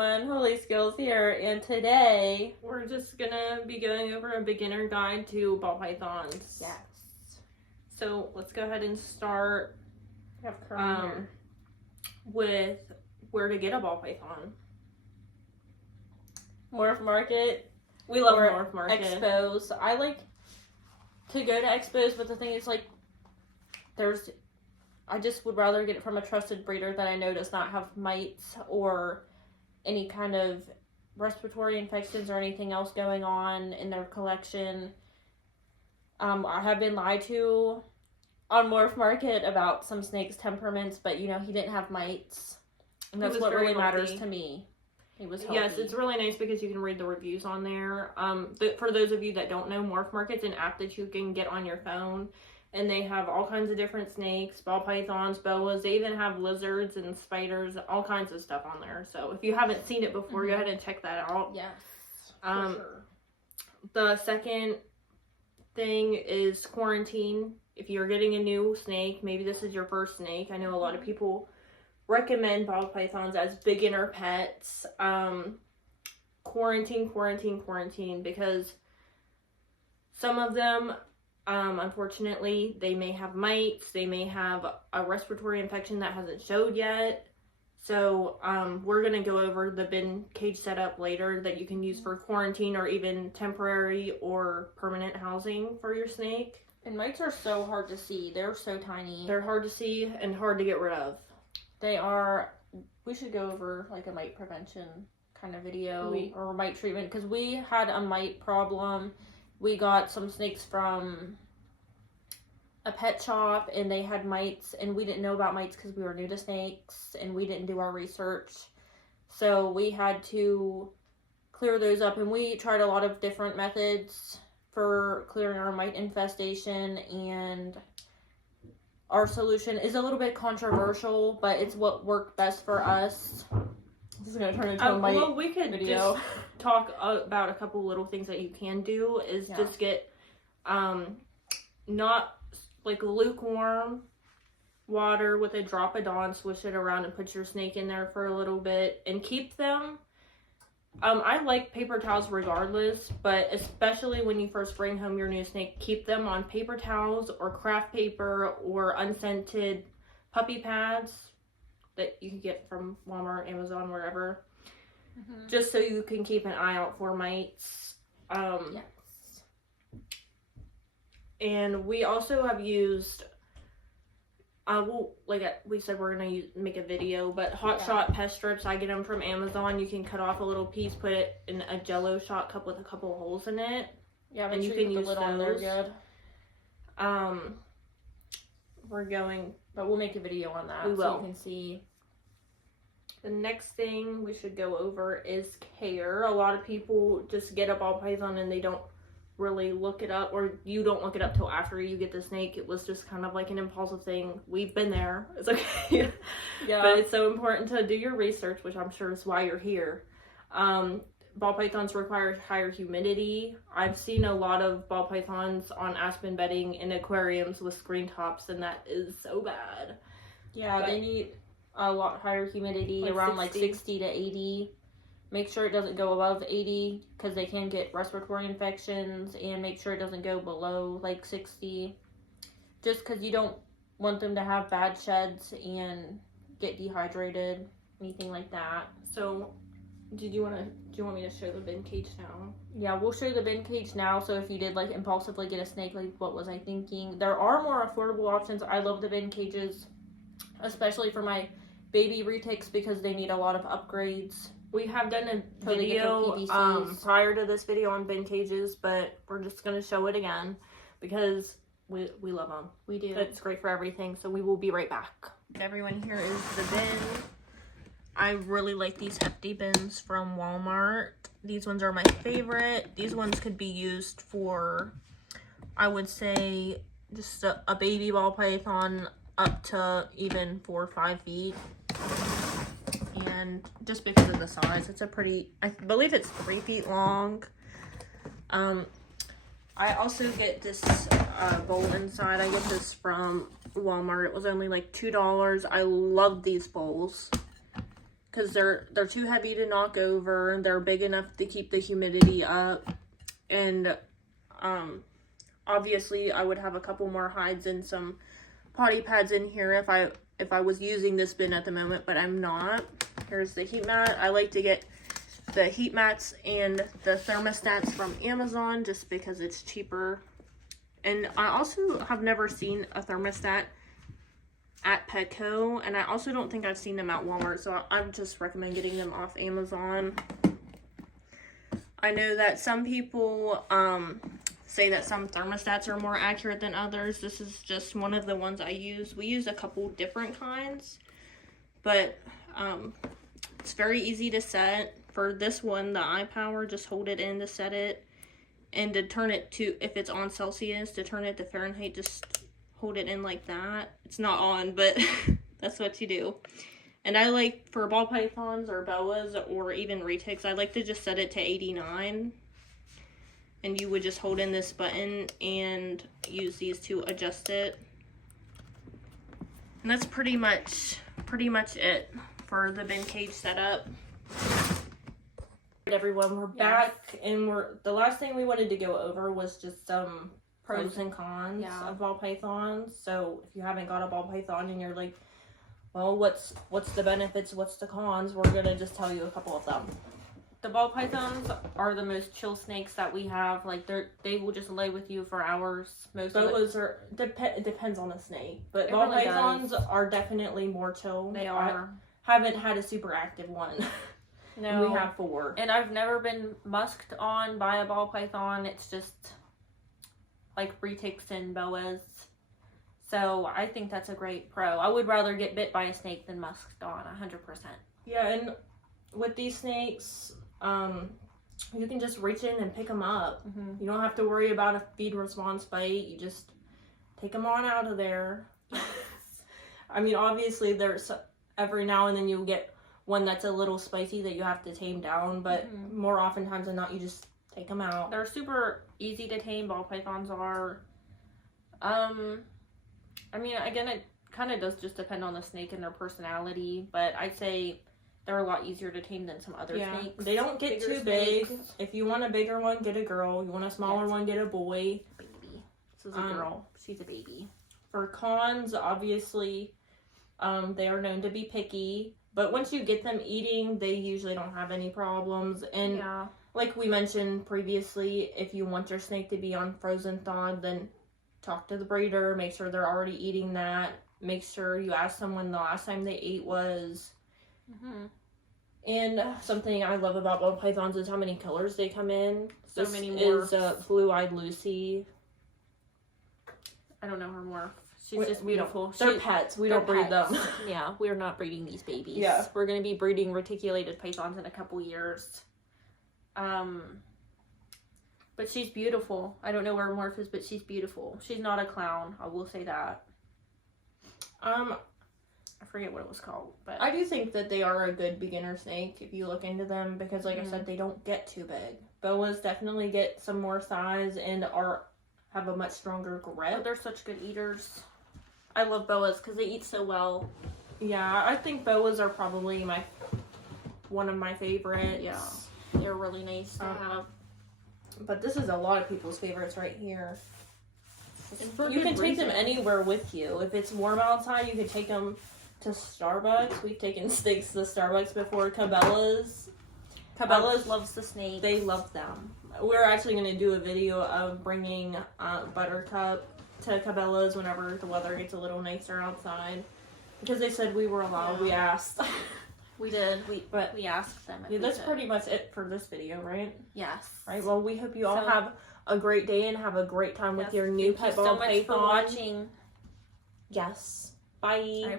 everyone, Holy Skills here, and today we're just gonna be going over a beginner guide to ball pythons. Yes. So let's go ahead and start Here. with where to get a ball python. Morph Market. We love or Morph Market. Expos. I like to go to Expos, but the thing is, like, I just would rather get it from a trusted breeder that I know does not have mites or any kind of respiratory infections or anything else going on in their collection. I have been lied to on Morph Market about some snake's temperaments, but he didn't have mites. And that's what really matters to me. He was healthy. Yes, it's really nice because you can read the reviews on there. For those of you that don't know, Morph Market's an app that you can get on your phone. And they have all kinds of different snakes, ball pythons, boas. They even have lizards and spiders, all kinds of stuff on there. So if you haven't seen it before, go ahead and check that out. Yes, for sure. The second thing is quarantine. If you're getting a new snake, maybe this is your first snake. I know a lot of people recommend ball pythons as beginner pets. Quarantine, because some of them... unfortunately, they may have mites, they may have a respiratory infection that hasn't showed yet. So, we're going to go over the bin cage setup later that you can use for quarantine or even temporary or permanent housing for your snake. And mites are so hard to see. They're so tiny. They're hard to see and hard to get rid of. They are. We should go over like a mite prevention kind of video or mite treatment, because we had a mite problem. We got some snakes from a pet shop and they had mites, and we didn't know about mites because we were new to snakes and we didn't do our research. So we had to clear those up, and we tried a lot of different methods for clearing our mite infestation, and our solution is a little bit controversial, but it's what worked best for us. This is going to turn into a mite well, we could video. Just talk about a couple little things that you can do is just get not like lukewarm water with a drop of Dawn, swish it around and put your snake in there for a little bit and keep them. I like paper towels regardless, but especially when you first bring home your new snake, keep them on paper towels or craft paper or unscented puppy pads that you can get from Walmart, Amazon, wherever. Just so you can keep an eye out for mites. Yes. And we also have used, like we said, we're going to make a video, but Hot Shot pest strips, I get them from Amazon. You can cut off a little piece, put it in a Jello shot cup with a couple holes in it. Yeah, and you can use the lid on there good. But we'll make a video on that. We will. So you can see. The next thing we should go over is care. A lot of people just get a ball python and they don't really look it up, or you don't look it up till after you get the snake. It was just kind of like an impulsive thing. We've been there. It's okay. Yeah. But it's so important to do your research, which I'm sure is why you're here. Ball pythons require higher humidity. I've seen a lot of ball pythons on aspen bedding in aquariums with screen tops, and that is so bad. Yeah, they need a lot higher humidity, like around 60 to 80. Make sure it doesn't go above 80 because they can get respiratory infections, and make sure it doesn't go below like 60, just because you don't want them to have bad sheds and get dehydrated, anything like that. So do you want me to show the bin cage now? Yeah, we'll show the bin cage now. So if you did like impulsively get a snake, like what was I thinking? There are more affordable options. I love the bin cages, especially for my baby retics, because they need a lot of upgrades. We have done a video prior to this video on bin cages, but we're just going to show it again because we love them. We do. It's great for everything, so we will be right back. Everyone, here is the bin. I really like these hefty bins from Walmart. These ones are my favorite. These ones could be used for, I would say, just a baby ball python up to even 4 or 5 feet. And just because of the size, it's a pretty, I believe it's 3 feet long. I also get this bowl inside. I get this from Walmart. It was only like $2. I love these bowls. because they're too heavy to knock over. They're big enough to keep the humidity up, and obviously I would have a couple more hides and some potty pads in here if I was using this bin at the moment, but I'm not. Here's the heat mat. I like to get the heat mats and the thermostats from Amazon just because it's cheaper. And I also have never seen a thermostat at Petco, and I also don't think I've seen them at Walmart, so I would just recommend getting them off Amazon. I know that some people say that some thermostats are more accurate than others. This is just one of the ones I use. We use a couple different kinds, but it's very easy to set. For this one, the iPower, just hold it in to set it, and to turn it to, if it's on Celsius, to turn it to Fahrenheit, just hold it in like that. It's not on, but that's what you do. And I like, for ball pythons or boas or even retics, I like to just set it to 89. And you would just hold in this button and use these to adjust it. And that's pretty much it for the bin cage setup. Everyone, we're back, and the last thing we wanted to go over was just some pros and cons of ball pythons. So if you haven't got a ball python and you're like, well, what's the benefits, what's the cons, we're gonna just tell you a couple of them. The ball pythons are the most chill snakes that we have. Like, they will just lay with you for hours. Most boas are depends on the snake, but ball pythons are definitely more chill. They are. I haven't had a super active one. No, we have 4, and I've never been musked on by a ball python. It's just like retics and boas. So I think that's a great pro. I would rather get bit by a snake than musked on, 100%. Yeah, and with these snakes, you can just reach in and pick them up. You don't have to worry about a feed response bite. You just take them on out of there. I mean, obviously, there's every now and then you'll get one that's a little spicy that you have to tame down, but more oftentimes than not, you just take them out. They're super easy to tame, ball pythons are. I mean, again, it kind of does just depend on the snake and their personality, but I'd say they're a lot easier to tame than some other snakes. They don't get too big. If you want a bigger one, get a girl. You want a smaller one, get a boy. Baby. This is a girl. She's a baby. For cons, obviously, they are known to be picky, but once you get them eating, they usually don't have any problems. And like we mentioned previously, if you want your snake to be on frozen thawed, then talk to the breeder, make sure they're already eating that. Make sure you ask them when the last time they ate was. And something I love about ball pythons is how many colors they come in. So many more. This is Blue-Eyed Lucy. I don't know her more. She's just beautiful. They're pets. We don't breed them. Yeah, we're not breeding these babies. Yeah. We're going to be breeding reticulated pythons in a couple years. But she's beautiful. I don't know where Morph is, but she's beautiful. She's not a clown. I will say that. I forget what it was called, but I do think that they are a good beginner snake if you look into them, because like I said, they don't get too big. Boas definitely get some more size and have a much stronger grip. But they're such good eaters. I love boas because they eat so well. Yeah, I think boas are probably one of my favorites. Yeah, they're really nice to have. But this is a lot of people's favorites right here. You can take them anywhere with you. If it's warm outside, you can take them to Starbucks. We've taken snakes to Starbucks before. Cabela's loves the snake. They love them. We're actually going to do a video of bringing Buttercup to Cabela's whenever the weather gets a little nicer outside. Because they said we were allowed. Yeah. We asked. We did. We asked them. Yeah, that's pretty much it for this video, right? Yes. Right. Well, we hope you all have a great day and have a great time with your new pet ball python. Thank you so much for watching. Yes. Bye.